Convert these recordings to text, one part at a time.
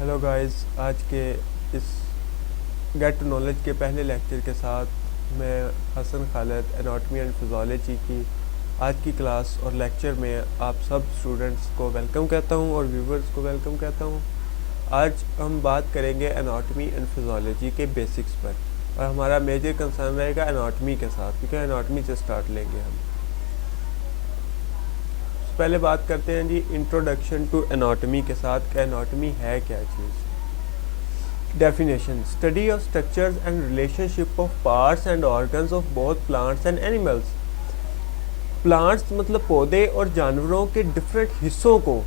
Hello guys, آج کے اس get to knowledge کے پہلے لیکچر کے ساتھ میں حسن خالد اناٹمی اینڈ فزیالوجی کی آج کی کلاس اور لیکچر میں آپ سب اسٹوڈنٹس کو ویلکم کہتا ہوں اور ویورز کو ویلکم کہتا ہوں۔ آج ہم بات کریں گے اناٹمی اینڈ فزیالوجی کے بیسکس پر، اور ہمارا میجر کنسرن رہے گا اناٹمی کے ساتھ، کیونکہ اناٹمی سے سٹارٹ لیں گے ہم۔ پہلے بات کرتے ہیں جی انٹروڈکشن ٹو اناٹمی کے ساتھ کہ اناٹمی ہے کیا چیز۔ Definition: study of structures and relation ship of parts and organs of both plants and animals. Plants مطلب پودے اور جانوروں کے ڈفرینٹ حصوں کو،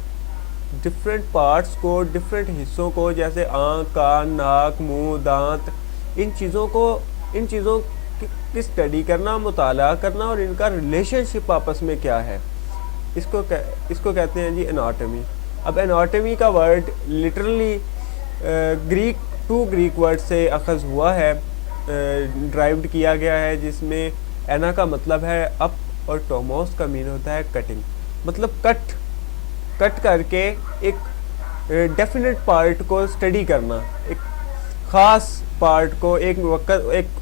ڈفرینٹ پارٹس کو، ڈفرینٹ حصوں کو، جیسے آنکھ، کان، ناک، منہ، دانت، ان چیزوں کی اسٹڈی کرنا، مطالعہ کرنا، اور ان کا ریلیشن شپ آپس میں کیا ہے، اس کو کہتے ہیں جی اناٹمی۔ اب اناٹمی کا ورڈ لٹرلی گریک ورڈ سے اخذ ہوا ہے، ڈرائیوڈ کیا گیا ہے، جس میں اینا کا مطلب ہے اپ اور ٹوموس کا مین ہوتا ہے کٹنگ، مطلب کٹ کر کے ایک ڈیفینیٹ پارٹ کو اسٹڈی کرنا، ایک خاص پارٹ کو ایک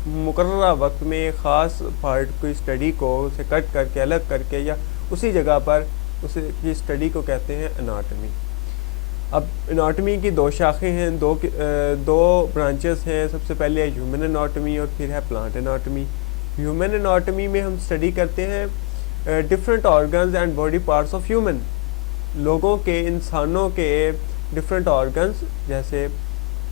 مقررہ وقت میں ایک خاص پارٹ کی اسٹڈی کو اسے کٹ کر کے الگ کر کے یا اسی جگہ پر اس کی اسٹڈی کو کہتے ہیں اناٹمی۔ اب اناٹمی کی دو شاخیں ہیں، دو برانچز ہیں۔ سب سے پہلے ہے ہیومن اناٹمی اور پھر ہے پلانٹ اناٹمی۔ ہیومن اناٹمی میں ہم اسٹڈی کرتے ہیں different organs and body parts of human, لوگوں کے، انسانوں کے ڈفرینٹ آرگنز، جیسے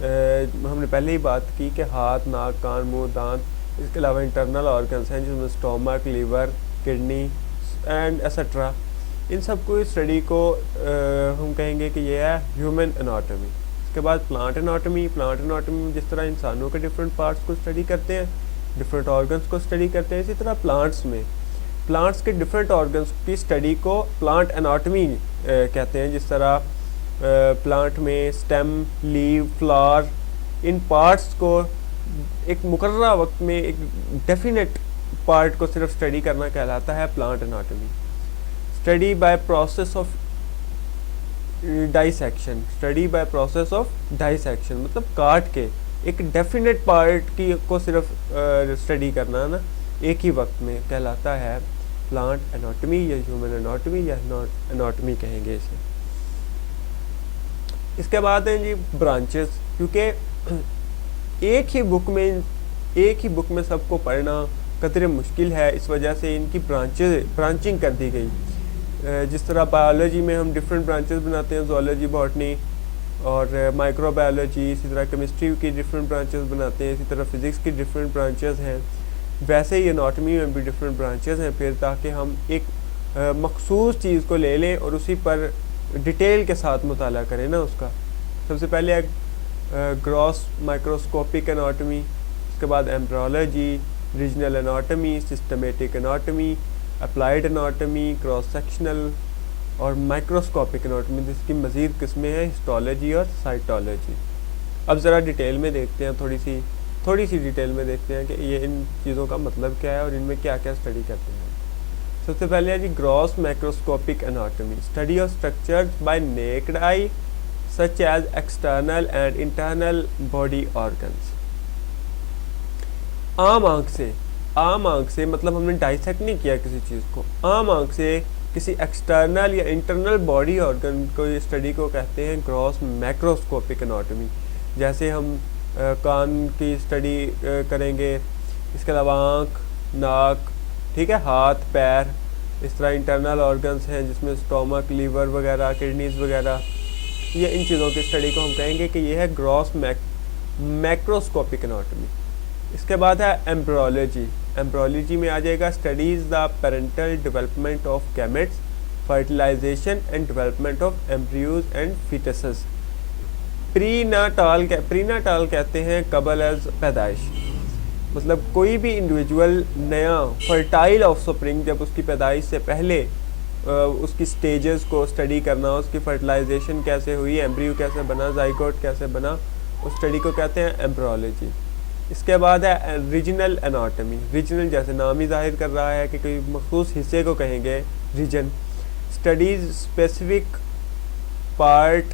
ہم نے پہلے ہی بات کی کہ ہاتھ، ناک، کان، منہ، دانت، اس کے علاوہ انٹرنل آرگنز ہیں جس میں stomach, liver, kidney and etcetera. ان سب کو اسٹڈی کو ہم کہیں گے کہ یہ ہے ہیومن اناٹمی۔ اس کے بعد پلانٹ اناٹمی میں جس طرح انسانوں کے ڈفرینٹ پارٹس کو اسٹڈی کرتے ہیں، ڈفرینٹ آرگنز کو اسٹڈی کرتے ہیں، اسی طرح پلانٹس کے ڈفرینٹ آرگنز کی اسٹڈی کو پلانٹ اناٹمی کہتے ہیں۔ جس طرح پلانٹ میں اسٹیم، لیو، فلاور، ان پارٹس کو ایک مقررہ وقت میں ایک ڈیفینیٹ پارٹ کو صرف اسٹڈی کرنا کہلاتا ہے plant anatomy. Study by process of dissection مطلب کاٹ کے ایک ڈیفینیٹ پارٹ کی کو صرف اسٹڈی کرنا نا ایک ہی وقت میں کہلاتا ہے پلانٹ اناٹمی یا ہیومن اناٹمی یا اناٹمی کہیں گے اسے۔ اس کے بعد ہیں جی برانچز، کیونکہ ایک ہی بک میں سب کو پڑھنا قدرے مشکل ہے، اس وجہ سے ان کی برانچنگ کر دی گئی۔ جس طرح بایولوجی میں ہم ڈفرینٹ برانچز بناتے ہیں، زوالوجی، باٹنی اور مائکرو بایولوجی، اسی طرح کیمسٹری کی ڈفرینٹ برانچز بناتے ہیں، اسی طرح فزکس کی ڈفرینٹ برانچز ہیں، ویسے ہی اناٹمی میں بھی ڈفرینٹ برانچز ہیں پھر، تاکہ ہم ایک مخصوص چیز کو لے لیں اور اسی پر ڈیٹیل کے ساتھ مطالعہ کریں نا اس کا۔ سب سے پہلے ہے گراس مائکروسکوپک اناٹمی، اس کے بعد embryology, regional anatomy, systematic anatomy, applied anatomy, cross sectional اور مائکروسکوپک اناٹمی، جس کی مزید قسمیں ہیں ہسٹولوجی اور سائٹولوجی۔ اب ذرا ڈیٹیل میں دیکھتے ہیں، تھوڑی سی ڈیٹیل میں دیکھتے ہیں کہ یہ ان چیزوں کا مطلب کیا ہے اور ان میں کیا کیا اسٹڈی کرتے ہیں۔ سب سے پہلے ہے جی gross microscopic anatomy, study of structures by naked eye such as external and internal body organs. عام آنکھ سے مطلب ہم نے ڈائسیکٹ نہیں کیا کسی چیز کو، عام آنکھ سے کسی ایکسٹرنل یا انٹرنل باڈی آرگن کو اسٹڈی کو کہتے ہیں گراس مائکروسکوپک اناٹمی۔ جیسے ہم کان کی اسٹڈی کریں گے، اس کے علاوہ آنکھ، ناک، ٹھیک ہے، ہاتھ، پیر، اس طرح انٹرنل آرگنز ہیں جس میں اسٹومک، لیور وغیرہ، کڈنیز وغیرہ، یہ ان چیزوں کی اسٹڈی کو ہم کہیں گے کہ یہ ہے گراس مائکروسکوپک اناٹمی۔ اس کے بعد ہے ایمبریولوجی میں آ جائے گا studies the prenatal development of gametes, fertilization and development of embryos and fetuses. Prenatal کہتے ہیں قبل از پیدائش، مطلب کوئی بھی انڈیویجول نیا فرٹائل آف سپرنگ، جب اس کی پیدائش سے پہلے اس کی سٹیجز کو اسٹڈی کرنا، اس کی فرٹیلائزیشن کیسے ہوئی، ایمبریو کیسے بنا، زائگوٹ کیسے بنا، اس اسٹڈی کو کہتے ہیں ایمبریولوجی۔ اس کے بعد ہے ریجنل اناٹمی، ریجنل جیسے نام ہی ظاہر کر رہا ہے کہ کوئی مخصوص حصے کو کہیں گے region, studies specific part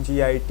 GIT,